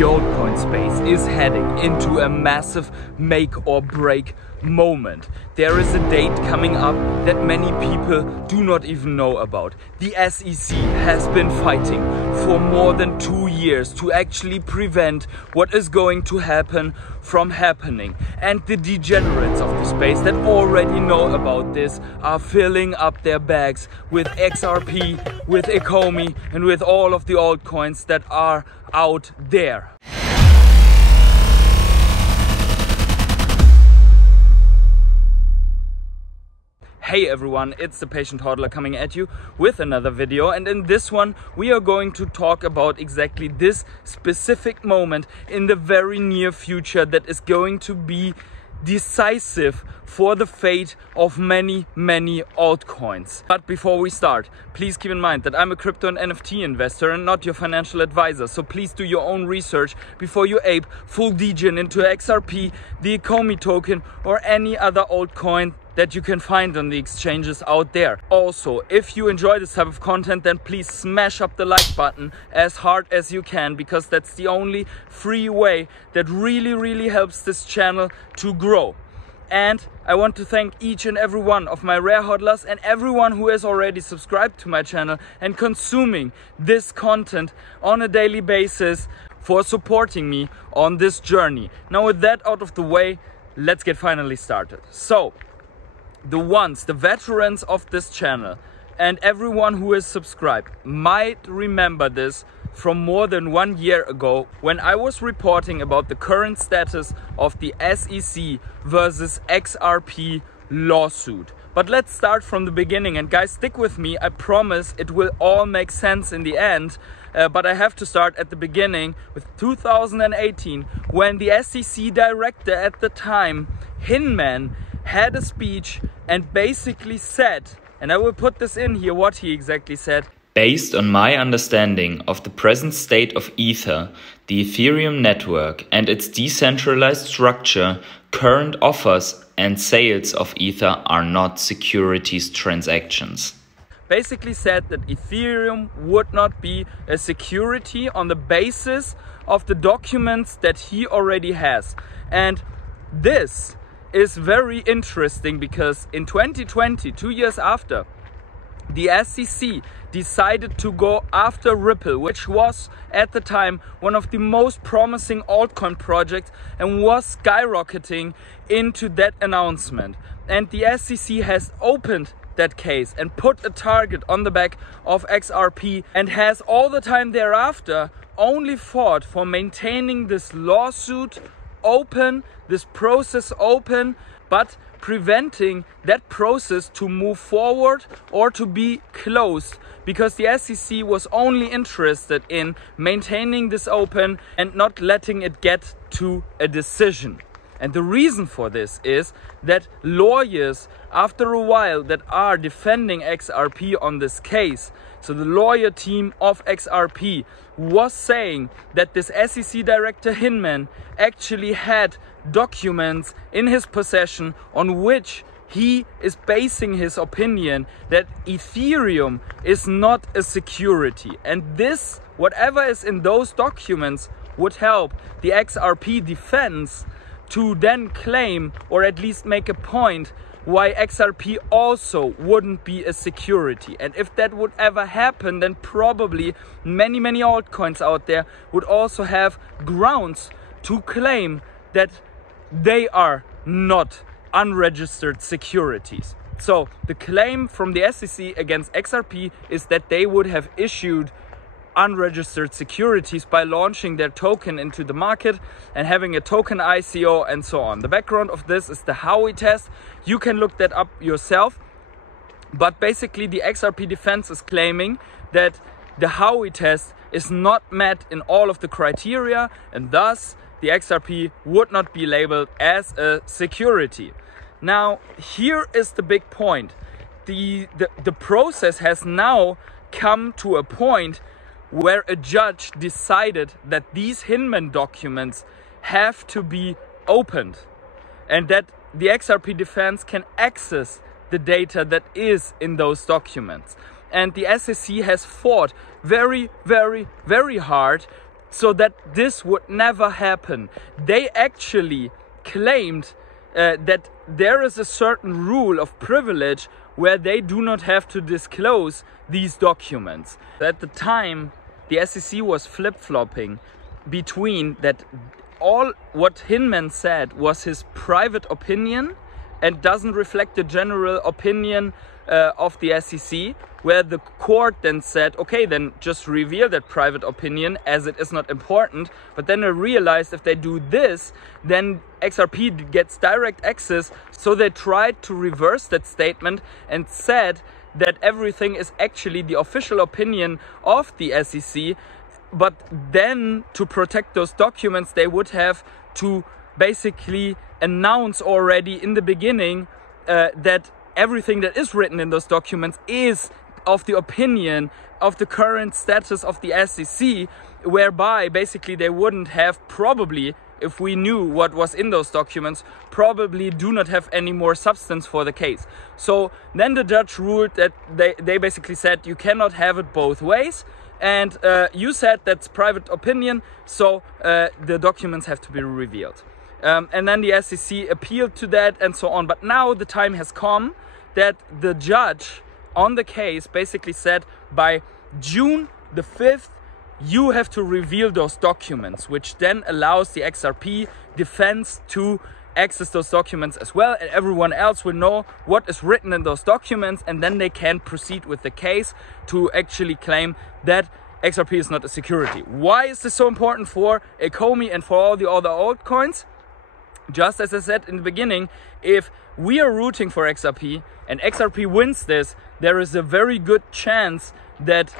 The altcoin space is heading into a massive make or break moment. There is a date coming up that many people do not even know about. The SEC has been fighting for more than 2 years to actually prevent what is going to happen from happening. And the degenerates of the space that already know about this are filling up their bags with XRP, with Ecomi, and with all of the altcoins that are out there. Hey everyone, it's the Patient Hodler coming at you with another video, and in this one we are going to talk about exactly this specific moment in the very near future that is going to be decisive for the fate of many altcoins. But before we start, please keep in mind that I'm a crypto and NFT investor and not your financial advisor, so please do your own research before you ape full degen into XRP, the Ecomi token, or any other altcoin that you can find on the exchanges out there. Also, if you enjoy this type of content, then please smash up the like button as hard as you can, because that's the only free way that really helps this channel to grow. And I want to thank each and every one of my rare hodlers and everyone who has already subscribed to my channel and consuming this content on a daily basis for supporting me on this journey. Now with that out of the way, let's get finally started. So, the veterans of this channel and everyone who is subscribed might remember this from more than 1 year ago when I was reporting about the current status of the SEC versus XRP lawsuit. But let's start from the beginning, and guys, stick with me. I promise it will all make sense in the end. But I have to start at the beginning with 2018, when the SEC director at the time, Hinman, had a speech and basically said, and I will put this in here, what he exactly said. Based on my understanding of the present state of Ether, the Ethereum network and its decentralized structure, current offers and sales of Ether are not securities transactions. Basically said that Ethereum would not be a security on the basis of the documents that he already has. And this is very interesting because in 2020, 2 years after, the SEC decided to go after Ripple, which was at the time one of the most promising altcoin projects and was skyrocketing into that announcement. And the SEC has opened that case and put a target on the back of XRP, and has all the time thereafter only fought for maintaining this lawsuit open, this process open, but preventing that process to move forward or to be closed, because the SEC was only interested in maintaining this open and not letting it get to a decision. And the reason for this is that lawyers, after a while, that are defending XRP on this case, so the lawyer team of XRP was saying that this SEC director Hinman actually had documents in his possession on which he is basing his opinion that Ethereum is not a security. And this, whatever is in those documents, would help the XRP defense to then claim, or at least make a point, why XRP also wouldn't be a security. And if that would ever happen, then probably many altcoins out there would also have grounds to claim that they are not unregistered securities. So the claim from the SEC against XRP is that they would have issued unregistered securities by launching their token into the market and having a token ICO and so on. The background of this is the Howey test. You can look that up yourself. But basically the XRP defense is claiming that the Howey test is not met in all of the criteria, and thus the XRP would not be labeled as a security. Now, here is the big point. The process has now come to a point where a judge decided that these Hinman documents have to be opened and that the XRP defense can access the data that is in those documents. And the SEC has fought very hard so that this would never happen. They actually claimed that there is a certain rule of privilege where they do not have to disclose these documents. At the time, the SEC was flip-flopping between that all what Hinman said was his private opinion and doesn't reflect the general opinion of the SEC, where the court then said, okay, then just reveal that private opinion as it is not important. But then they realized if they do this, then XRP gets direct access. So they tried to reverse that statement and said that everything is actually the official opinion of the SEC. But then to protect those documents, they would have to basically announce already in the beginning that everything that is written in those documents is of the opinion of the current status of the SEC, whereby basically they wouldn't have probably, if we knew what was in those documents, probably do not have any more substance for the case. So then the judge ruled that they basically said you cannot have it both ways. And you said that's private opinion, so the documents have to be revealed. And then the SEC appealed to that and so on. But now the time has come that the judge on the case basically said by June the 5th, you have to reveal those documents, which then allows the XRP defense to access those documents as well, and everyone else will know what is written in those documents, and then they can proceed with the case to actually claim that XRP is not a security. Why is this so important for Ecomi and for all the other altcoins? Just as I said in the beginning, if we are rooting for XRP and XRP wins this, there is a very good chance that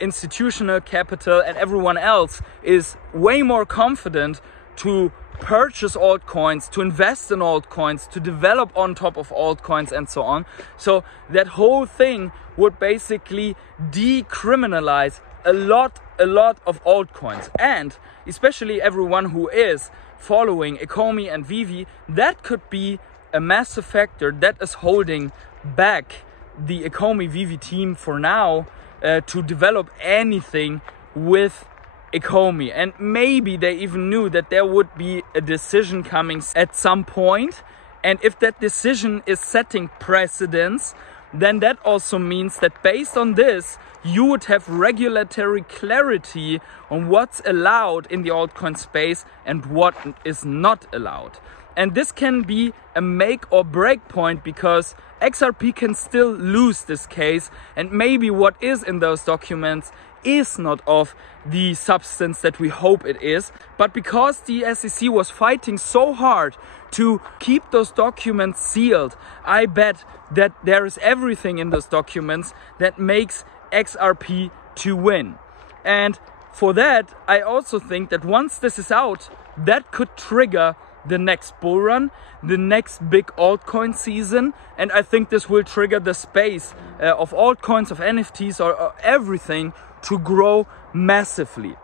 institutional capital and everyone else is way more confident to purchase altcoins, to invest in altcoins, to develop on top of altcoins and so on. So that whole thing would basically decriminalize a lot of altcoins, and especially everyone who is following Ecomi and Veve, that could be a massive factor that is holding back the Ecomi Veve team for now to develop anything with Ecomi. And maybe they even knew that there would be a decision coming at some point, and if that decision is setting precedence, then that also means that based on this you would have regulatory clarity on what's allowed in the altcoin space and what is not allowed. And this can be a make or break point, because XRP can still lose this case, and maybe what is in those documents is not of the substance that we hope it is. But because the SEC was fighting so hard to keep those documents sealed, I bet that there is everything in those documents that makes XRP to win. And for that, I also think that once this is out, that could trigger the next bull run, the next big altcoin season, and I think this will trigger the space of altcoins, of NFTs, or everything to grow massively.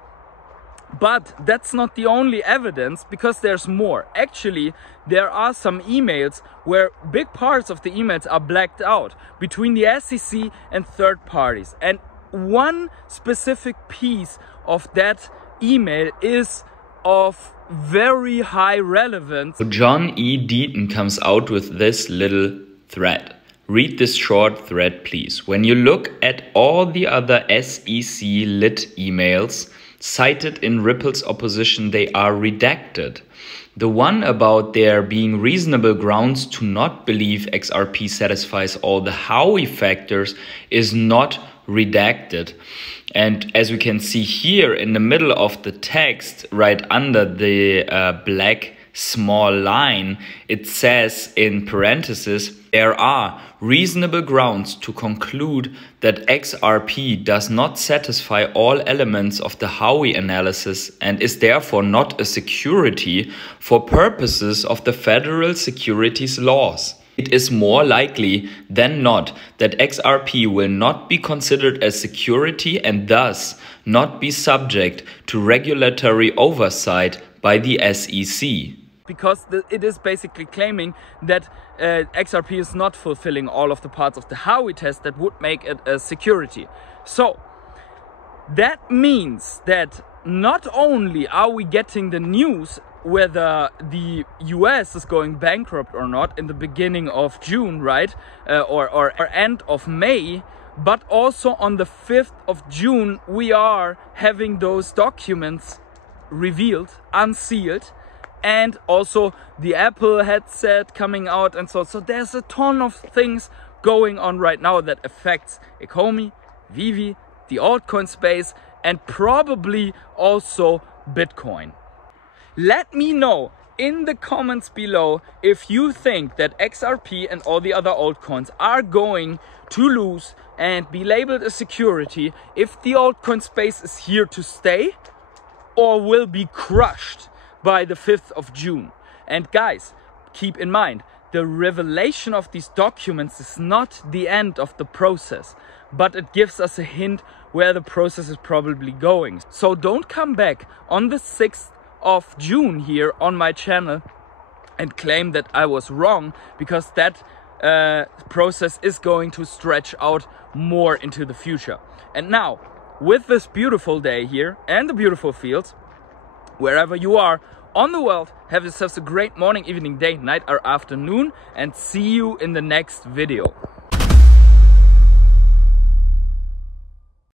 But that's not the only evidence, because there's more. Actually, there are some emails where big parts of the emails are blacked out between the SEC and third parties. And one specific piece of that email is of very high relevance. John E. Deaton comes out with this little thread. Read this short thread, please. When you look at all the other SEC lit emails cited in Ripple's opposition, they are redacted. The one about there being reasonable grounds to not believe XRP satisfies all the Howey factors is not redacted. And as we can see here in the middle of the text, right under the black small line, it says in parentheses, there are reasonable grounds to conclude that XRP does not satisfy all elements of the Howey analysis and is therefore not a security for purposes of the federal securities laws. It is more likely than not that XRP will not be considered a security and thus not be subject to regulatory oversight by the SEC. Because it is basically claiming that XRP is not fulfilling all of the parts of the Howey test that would make it a security. So that means that not only are we getting the news whether the US is going bankrupt or not in the beginning of June, right? Or end of May, but also on the 5th of June, we are having those documents revealed, unsealed, and also the Apple headset coming out, and so there's a ton of things going on right now that affects Ecomi, Veve, the altcoin space, and probably also Bitcoin. Let me know in the comments below if you think that XRP and all the other altcoins are going to lose and be labeled a security, if the altcoin space is here to stay or will be crushed by the 5th of June. And guys, keep in mind, the revelation of these documents is not the end of the process, but it gives us a hint where the process is probably going. So don't come back on the 6th of June here on my channel and claim that I was wrong, because that process is going to stretch out more into the future. And now, with this beautiful day here and the beautiful fields, wherever you are on the world, have yourselves a great morning, evening, day, night or afternoon, and see you in the next video.